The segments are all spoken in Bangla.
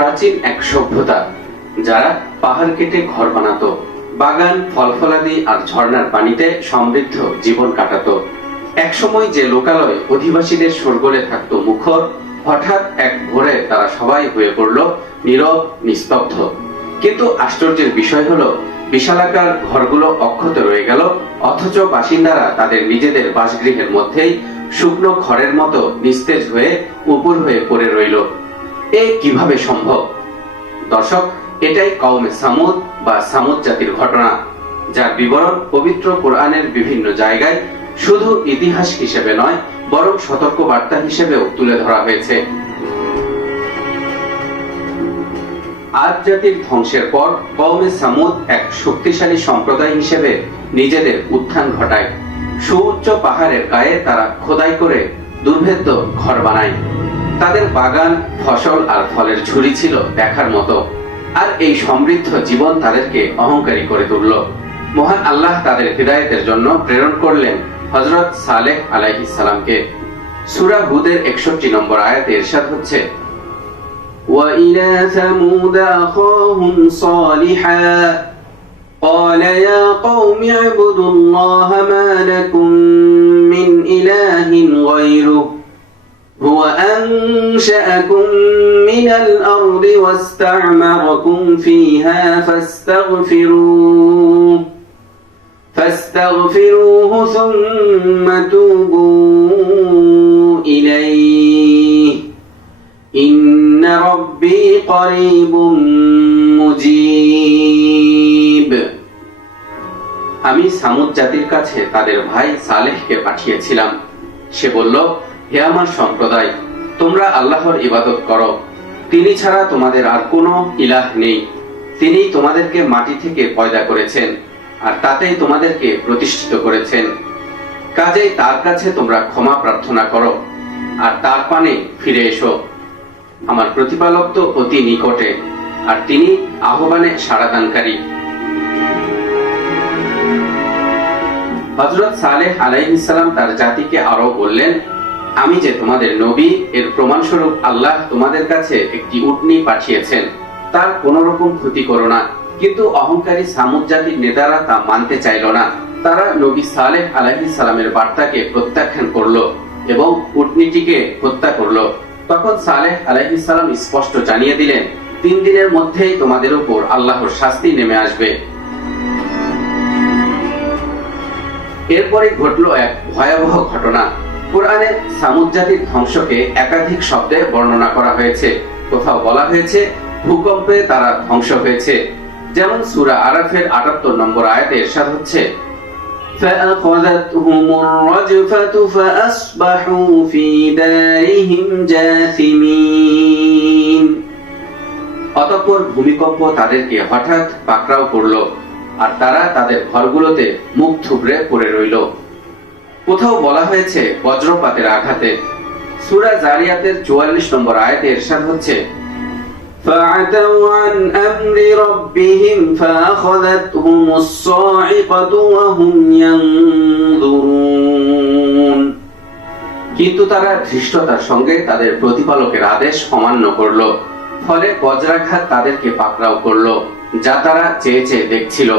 প্রাচীন এক সভ্যতা যারা পাহাড় কেটে ঘর বানাতো, বাগান, ফলফলাদি আর ঝর্ণার পানিতে সমৃদ্ধ জীবন কাটাতো। একসময় যে লোকালয় অধিবাসীদের শোরগোলে থাকতো মুখর, হঠাৎ এক ভোরে তারা সবাই হয়ে পড়ল নীরব, নিস্তব্ধ। কিন্তু আশ্চর্যের বিষয় হলো, বিশালাকার ঘরগুলো অক্ষত রয়ে গেল, অথচ বাসিন্দারা তাদের নিজেদের বাসগৃহের মধ্যেই শুকনো খড়ের মতো নিস্তেজ হয়ে উপর হয়ে পড়ে রইল। এ কিভাবে সম্ভব? দর্শক, এটাই কওমে সামুদ বা সামুদ জাতির ঘটনা, যার বিবরণ পবিত্র কোরআনের বিভিন্ন জায়গায় শুধু ইতিহাস হিসেবে নয়, বরং সতর্ক বার্তা হিসেবেও তুলে ধরা হয়েছে। আদ জাতির ধ্বংসের পর কওমে সামুদ এক শক্তিশালী সম্প্রদায় হিসেবে নিজেদের উত্থান ঘটায়। সুউচ্চ পাহাড়ের গায়ে তারা খোদাই করে দুর্ভেদ্য ঘর বানায়। তাদের বাগান, ফসল আর ফলের ঝুড়ি ছিল দেখার মতো, আর এই সমৃদ্ধ জীবন তাদেরকে অহংকারী করে তুলল। মহান আল্লাহ তাদের হিদায়াতের জন্য প্রেরণ করলেন হযরত সালেহ আলাইহিস সালামকে। সূরা হুদের 61 নম্বর আয়াতে ইরশাদ হচ্ছে, وَإِلَى ثَمُودَ أَخَاهُمْ صَالِحًا قَالَ يَا قَوْمِ اعْبُدُوا اللَّهَ مَا لَكُمْ مِنْ إِلَٰهٍ غَيْرُهُ هُوَ أَنشَأَكُم مِّنَ الْأَرْضِ وَاسْتَعْمَرَكُمْ فِيهَا فاستغفروه ثم توبوا إليه إن ربي قريب مجيب। আমি সামুদ জাতির কাছে তাদের ভাই সালেহকে পাঠিয়েছিলাম। সে বলল, হে আমার সম্প্রদায়, তোমরা আল্লাহর ইবাদত করো। তিনি ছাড়া তোমাদের আর কোনো ইলাহ নেই। তিনি তোমাদেরকে মাটি থেকে পয়দা করেছেন, আর তাতেই তোমাদেরকে প্রতিষ্ঠিত করেছেন। কাজেই তার কাছে তোমরা ক্ষমা প্রার্থনা করো আর তার পানে ফিরে এসো। আমার প্রতিপালক তো অতি নিকটে, আর তিনি আহ্বানে সাড়াদানকারী। হযরত সালেহ আলাইহিস সালাম তার জাতিকে আরো বললেন, আমি যে তোমাদের নবী, এর প্রমাণস্বরূপ আল্লাহ তোমাদের কাছে একটি উটনী পাঠিয়েছেন। তার কোন রকম ক্ষতি করো না। কিন্তু অহংকারী সামুদ জাতির নেতারা তা মানতে চাইল না। তারা নবী সালেহ আলাইহিস সালামের বার্তাকে প্রত্যাখ্যান করলো এবং উটনীটিকে হত্যা করলো। তখন সালেহ আলাইহিস সালাম স্পষ্ট জানিয়ে দিলেন, 3 দিনের মধ্যেই তোমাদের উপর আল্লাহর শাস্তি নেমে আসবে। এরপরে ঘটলো এক ভয়াবহ ঘটনা। কোরআনে সামুদ জাতির ধ্বংসকে একাধিক শব্দে বর্ণনা করা হয়েছে। কোথাও বলা হয়েছে ভূকম্পে তারা ধ্বংস হয়েছে, যেমন সূরা আরাফের 78 নম্বর আয়াতে ইরশাদ হচ্ছে, فَأَخَذَتْهُمُ الرَّجْفَةُ فَأَصْبَحُوا فِي دَارِهِمْ جَاثِمِينَ। অতঃপর ভূমিকম্প তাদেরকে হঠাৎ পাকড়াও করলো, আর তারা তাদের ঘরগুলোতে মুখ থুবড়ে পড়ে রইল। কোথাও বলা হয়েছে বজ্রপাতের আঘাতে। সূরা জারিয়াতের 44 নম্বর আয়াতে ইরশাদ হচ্ছে, فَعَتَوْا عَنْ أَمْرِ رَبِّهِمْ فَأَخَذَتْهُمُ الصَّاعِقَةُ وَهُمْ يَنظُرُونَ। কিন্তু তারা ধৃষ্টতার সঙ্গে তাদের প্রতিপালকের আদেশ অমান্য করলো, ফলে বজ্রাঘাত তাদেরকে পাকড়াও করলো, যা তারা চেয়ে চেয়ে দেখছিল।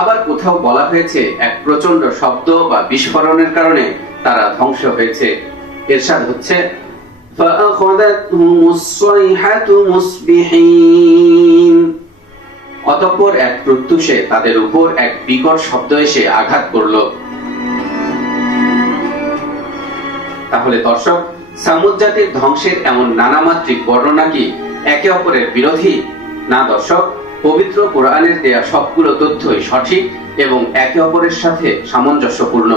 আবার কোথাও বলা হয়েছে এক প্রচন্ড শব্দ বা বিস্ফোরণের কারণে তারা ধ্বংস হয়েছে। ইরশাদ হচ্ছে, فَأَخَذَتْهُمُ الصَّيْحَةُ مُصْبِحِينَ। অতঃপর এক প্রত্যুষে তাদের উপর এক বিকট শব্দ এসে আঘাত করল। তাহলে দর্শক, সামুদ জাতির ধ্বংসের এমন নানামাত্রিক বর্ণনা কি একে অপরের বিরোধী? না দর্শক, পবিত্র কোরআনের দেয়া সবগুলো তথ্যই সঠিক এবং একে অপরের সাথে সামঞ্জস্যপূর্ণ।